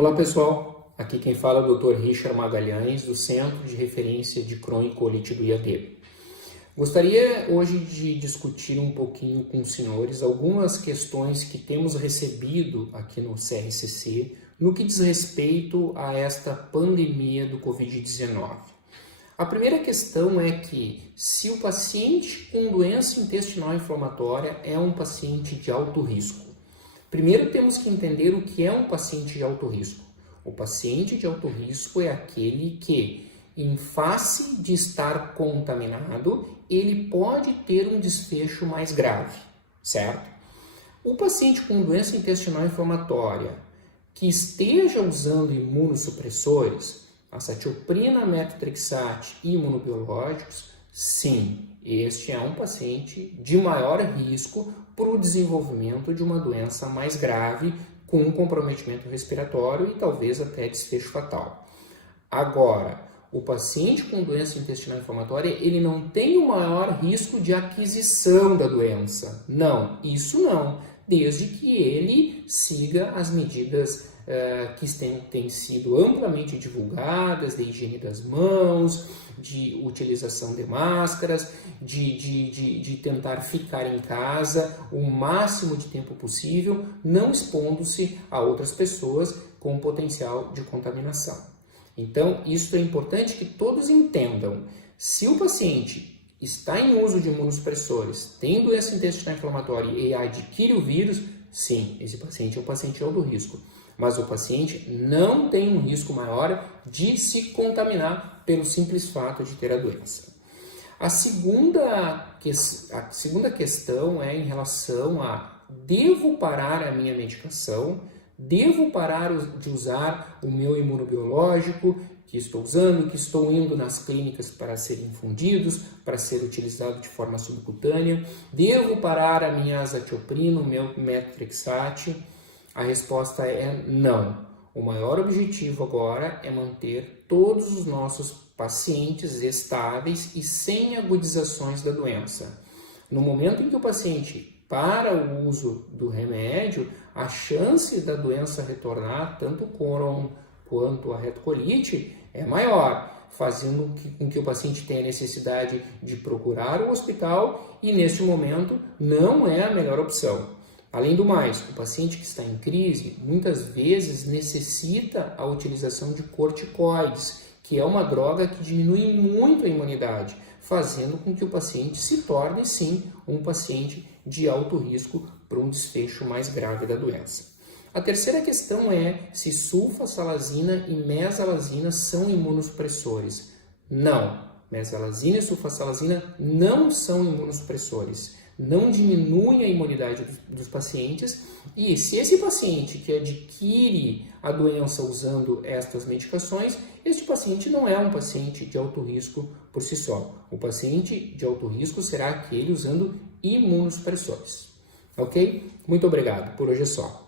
Olá pessoal, aqui quem fala é o Dr. Richard Magalhães, do Centro de Referência de Crônico-Colite do IAD. Gostaria hoje de discutir um pouquinho com os senhores algumas questões que temos recebido aqui no CRCC no que diz respeito a esta pandemia do Covid-19. A primeira questão é que se o paciente com doença intestinal inflamatória é um paciente de alto risco. Primeiro temos que entender o que é um paciente de alto risco. O paciente de alto risco é aquele que, em face de estar contaminado, ele pode ter um desfecho mais grave, certo? O paciente com doença intestinal inflamatória que esteja usando imunossupressores, acetioprina, metotrexate e imunobiológicos, sim, este é um paciente de maior risco para o desenvolvimento de uma doença mais grave, com um comprometimento respiratório e talvez até desfecho fatal. Agora, o paciente com doença intestinal inflamatória, ele não tem o maior risco de aquisição da doença. Não, isso não, desde que ele siga as medidas que têm sido amplamente divulgadas, de higiene das mãos, de utilização de máscaras, de tentar ficar em casa o máximo de tempo possível, não expondo-se a outras pessoas com potencial de contaminação. Então, isso é importante que todos entendam. Se o paciente está em uso de imunossupressores, tem doença intestinal inflamatória e adquire o vírus, sim, esse paciente é um paciente de alto risco. Mas o paciente não tem um risco maior de se contaminar pelo simples fato de ter a doença. A segunda questão é em relação a: devo parar a minha medicação? Devo parar de usar o meu imunobiológico que estou usando, que estou indo nas clínicas para serem infundidos, para ser utilizado de forma subcutânea? Devo parar a minha azatioprina, o meu metotrexate? A resposta é não. O maior objetivo agora é manter todos os nossos pacientes estáveis e sem agudizações da doença. No momento em que o paciente para o uso do remédio, a chance da doença retornar, tanto o Crohn quanto a retocolite, é maior, fazendo com que o paciente tenha necessidade de procurar o hospital e, neste momento, não é a melhor opção. Além do mais, o paciente que está em crise muitas vezes necessita a utilização de corticoides, que é uma droga que diminui muito a imunidade, fazendo com que o paciente se torne, sim, um paciente de alto risco para um desfecho mais grave da doença. A terceira questão é se sulfasalazina e mesalazina são imunossupressores. Não, mesalazina e sulfasalazina não são imunossupressores. Não diminuem a imunidade dos pacientes, e se esse paciente que adquire a doença usando estas medicações, este paciente não é um paciente de alto risco por si só. O paciente de alto risco será aquele usando imunossupressores. Ok? Muito obrigado. Por hoje é só.